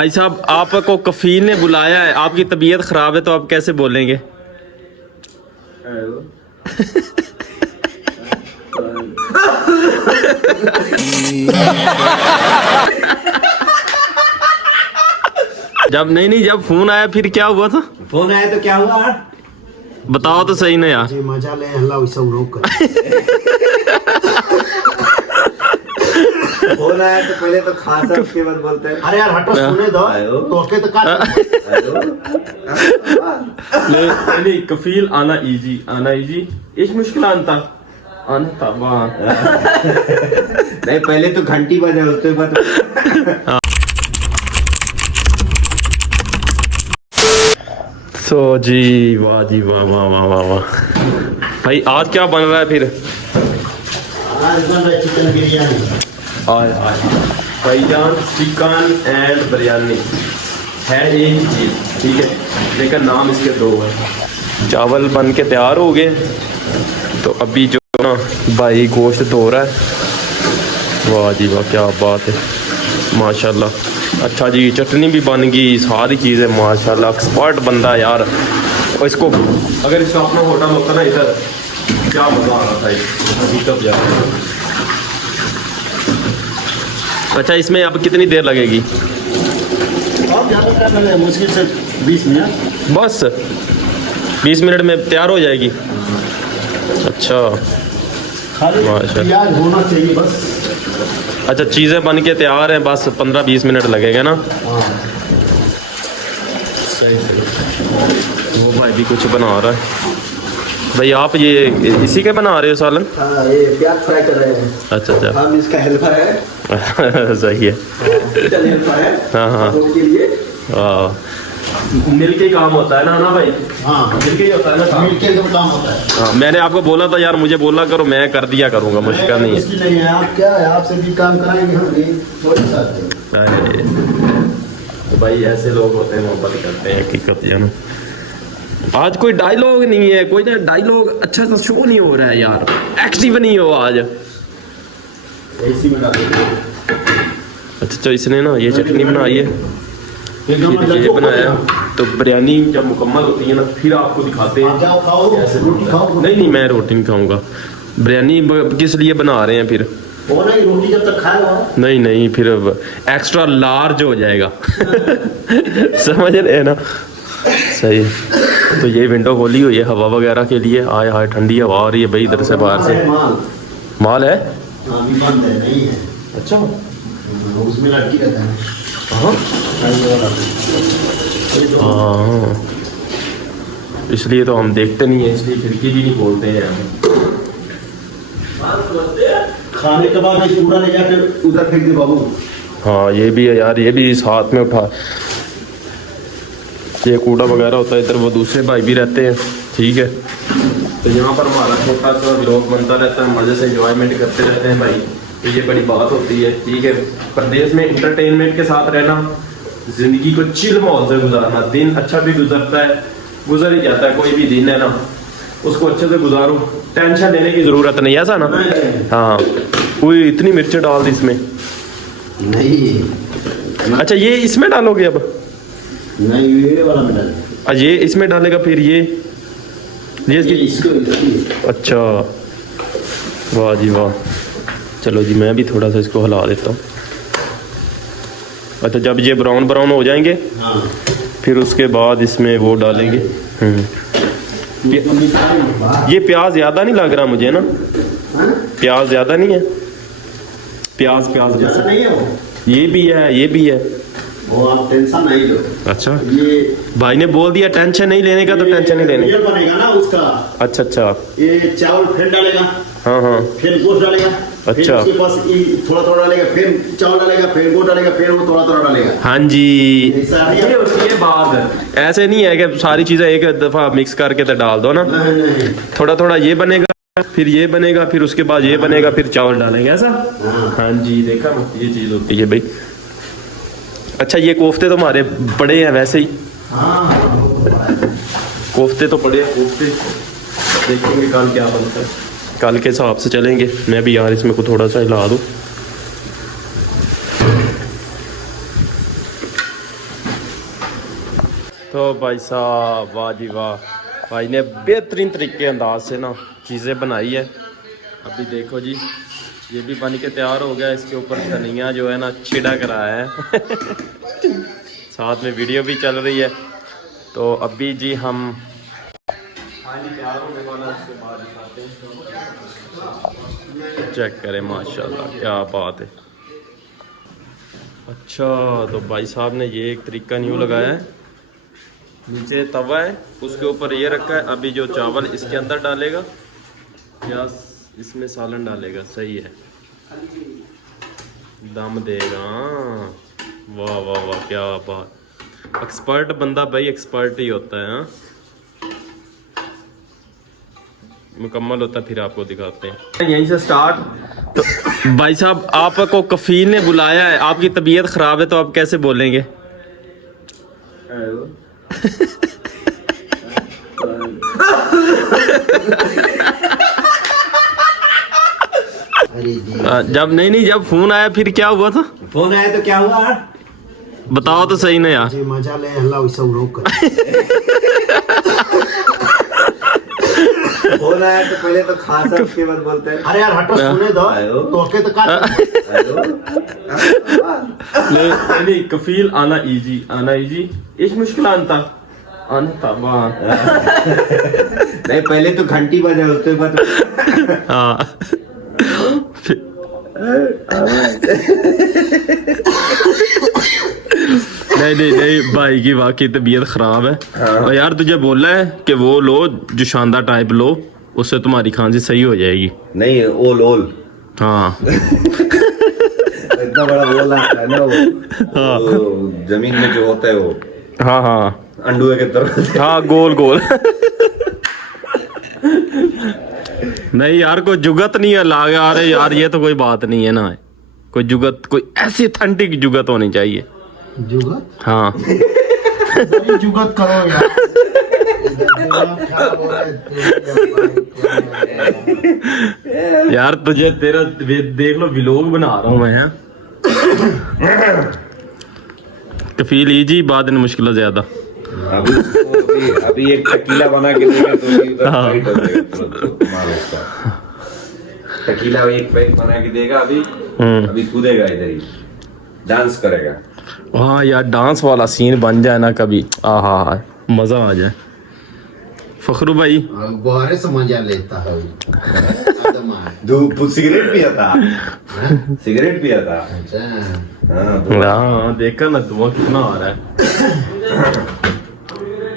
भाई साहब आपको कफील ने बुलाया है, आपकी तबीयत खराब है तो आप कैसे बोलेंगे? जब नहीं जब फोन आया फिर क्या हुआ था? फोन आया तो क्या हुआ? बताओ तो सही ना यार। जी मजा ले अल्लाह वैसा रोक कर। फोन आया तो पहले तो खासा उसके बाद बोलते हैं अरे यार हटो सुने दो तो के तो का नहीं कफील आना इजी इस मुश्किल आना तबा नहीं पहले तो घंटी बजे उसके बाद सो जी वाह जी वाह वाह वाह वाह वाह भाई आज क्या बन रहा है फिर? आज बन रहा है चिकन बिरयानी। आज भाईजान चिकन एंड बिरयानी है एक ही चीज, ठीक है, लेकिन नाम इसके दो है। चावल बन के तैयार हो गए तो अभी जो ना भाई गोश्त धो रहा है। वाह जी वाह क्या बात है माशाल्लाह। अच्छा जी चटनी भी बन गई, सारी चीज़ें माशाल्लाह, एक्सपर्ट बंदा यार। और इसको अगर इसका अपना होटल होता ना इधर क्या मज़ा आ रहा था हकीकत यार। अच्छा इसमें अब कितनी देर लगेगी? और ज़्यादा टाइम लगेगा, मुश्किल से 20 मिनट। बस 20 मिनट में तैयार हो जाएगी? अच्छा खाली प्याज होना चाहिए बस। अच्छा चीज़ें बन के तैयार हैं, बस 15-20 मिनट लगेगा ना? हाँ सही सही। वो भाई भी कुछ बना रहा है। भाई आप ये इसी के बना रहे हो सालन? हाँ ये प्याज फ्राई कर रहे हैं। अच्छा अच्छा हम इसका हेल्पर है। सही है। किचन हेल्पर है। हाँ हाँ के लिए मिल के काम होता है ना भाई? हाँ मिल के ही होता है ना काम? मिल के एकदम काम होता है। हाँ मैंने आपको बोला था यार मुझे बोला करो, मैं कर दिया करूँगा, मुश्किल नहीं है। मुश्किल नहीं है, आप क्या है आपसे भी काम कराएंगे हम भी थोड़ी साथ। अरे भाई ऐसे लोग होते हैं, मोहब्बत करते हैं हकीकत जानो। आज कोई डायलॉग नहीं है, कोई ना डायलॉग अच्छा सा शो नहीं हो रहा है यार, एक्टिव नहीं हो आज। ऐसी में डाल देंगे। अच्छा इसने ना ये चटनी बनाई है, ये बनाया, तो बिरयानी जब मुकम्मल होती है ना फिर आपको दिखाते हैं कैसे बनता है। नहीं मैं रोटी नहीं खाऊंगा। बिरयानी किस लिए बना रहे हैं फिर? वो नहीं रोटी जब तक खा लो। नहीं फिर एक्स्ट्रा लार्ज हो जाएगा। समझ रहे हैं ना? सही। तो ये विंडो खोली हुई है हवा वगैरह के लिए। आए हाय ठंडी हवा आ रही है भाई इधर से, बाहर से माल है। अभी बंद है, नहीं है। अच्छा उसमें लड़की रहता है। हाँ इसलिए तो हम देखते नहीं है, इसलिए खिड़की भी नहीं खोलते हैं। खाने के बाद पूरा ले जाकर उधर फेंक दे बाबू। हाँ ये भी है यार, ये भी इस हाथ में उठा, ये कूड़ा वगैरह होता है इधर, वो दूसरे भाई भी रहते हैं, ठीक है। तो यहाँ पर हमारा छोटा सा व्लॉग बनता रहता है, मज़े से एंजॉयमेंट करते रहते हैं भाई, तो ये बड़ी बात होती है, ठीक है। प्रदेश में इंटरटेनमेंट के साथ रहना, ज़िंदगी को चिल माहौल से गुजारना, दिन अच्छा भी गुजरता है, गुजर ही जाता है, कोई भी दिन है ना उसको अच्छे से गुजारो, टेंशन लेने की ज़रूरत नहीं है, ऐसा ना? हाँ कोई इतनी मिर्चें डाल दी इसमें? नहीं। अच्छा ये इसमें डालोगे अब? नहीं ये वाला में डाल। ये इसमें डालेगा फिर ये इसको। अच्छा वाह जी वाह। चलो जी मैं भी थोड़ा सा इसको हिला देता हूँ। अच्छा जब ये ब्राउन हो जाएंगे हाँ। फिर उसके बाद इसमें वो डालेंगे। ये प्याज ज़्यादा नहीं लग रहा मुझे ना? प्याज ज़्यादा नहीं है? प्याज जैसा नहीं है वो? ये भी है वो आप टेंशन नहीं लो। अच्छा ये भाई ने बोल दिया टेंशन नहीं लेने का, तो टेंशन नहीं लेने ये बनेगा ना उसका। अच्छा ये चावल फिर डालेगा, हाँ फिर गोश्त डालेगा, अच्छा फिर उसके पास थोड़ा डालेगा, फिर चावल डालेगा, फिर गोश्त डालेगा, फिर वो थोड़ा डालेगा। हाँ जी ये होती है बात, ऐसे नहीं है कि सारी चीजें एक दफा मिक्स करके तो डाल दो ना। नहीं। थोड़ा ये बनेगा, फिर ये बनेगा, फिर उसके बाद ये बनेगा, फिर चावल डालेंगे, ऐसा? हाँ जी देखा ये चीज होती है भाई। अच्छा ये कोफ्ते तो हमारे बड़े हैं वैसे ही। कोफ्ते तो बड़े हैं, कोफ्ते देखेंगे कल क्या बनता है, कल के हिसाब से चलेंगे। मैं भी यार इसमें को थोड़ा सा हिला दूँ। तो भाई साहब वाह जी वाह, भाई ने बेहतरीन तरीके अंदाज से ना चीज़ें बनाई है। अभी देखो जी ये भी बन के तैयार हो गया। इसके ऊपर धनिया जो है ना छिड़ा कराया है साथ में वीडियो भी चल रही है। तो अभी जी हम तैयार होने वाला, उसके बाद दिखाते हैं। चेक करें माशाल्लाह क्या बात है। अच्छा तो भाई साहब ने ये एक तरीका न्यू लगाया है। नीचे तवा है, उसके ऊपर ये रखा है। अभी जो चावल इसके अंदर डालेगा या इसमें सालन डालेगा, सही है, दम देगा। वाह वाह वाह क्या बात। एक्सपर्ट बंदा भाई एक्सपर्ट ही होता है। हाँ मुकम्मल होता, फिर आपको दिखाते हैं यहीं से स्टार्ट। तो भाई साहब आपको कफील ने बुलाया है, आपकी तबीयत खराब है तो आप कैसे बोलेंगे? जब नहीं जब फोन आया फिर क्या हुआ था? फोन आया तो क्या हुआ? बताओ तो सही ना यार। मजा ले अल्लाह वैसा रोक कर। फोन आया तो पहले तो खासा उसके बाद बोलते हैं अरे यार हटो सुने दो तो के तो का नहीं कफील आना इजी इस मुश्किल आना नहीं पहले तो घंटी बजा उसके बाद हाँ नहीं भाई की वाकई तबीयत खराब है। और यार तुझे बोला है कि वो लो जो शानदार टाइप लो, उससे तुम्हारी खांसी सही हो जाएगी। नहीं ओल हाँ इतना बड़ा बोल आता है ना वो जमीन में जो होता है वो हाँ अंडुए के तरह हाँ गोल नहीं यार कोई जुगत नहीं है लागे आ रहे यार, ये तो कोई बात नहीं है ना। कोई जुगत, कोई ऐसी अथेंटिक जुगत होनी चाहिए। जुगत? हाँ जुगत करो यार। यार तुझे तेरा देख लो व्लॉग बना रहा हूँ मैं। कफील इजी बाद में मुश्किल ज्यादा। अभी एक टकीला बना के देगा तो टकीला एक पैक बना के देगा अभी कूदेगा इधर ही डांस करेगा। हाँ यार डांस वाला सीन बन जाए ना कभी, आहा मजा आ जाए। फखरू भाई बारे से मजा लेता है। सिगरेट पिया था। हाँ देखा ना धुआं कितना आ रहा है।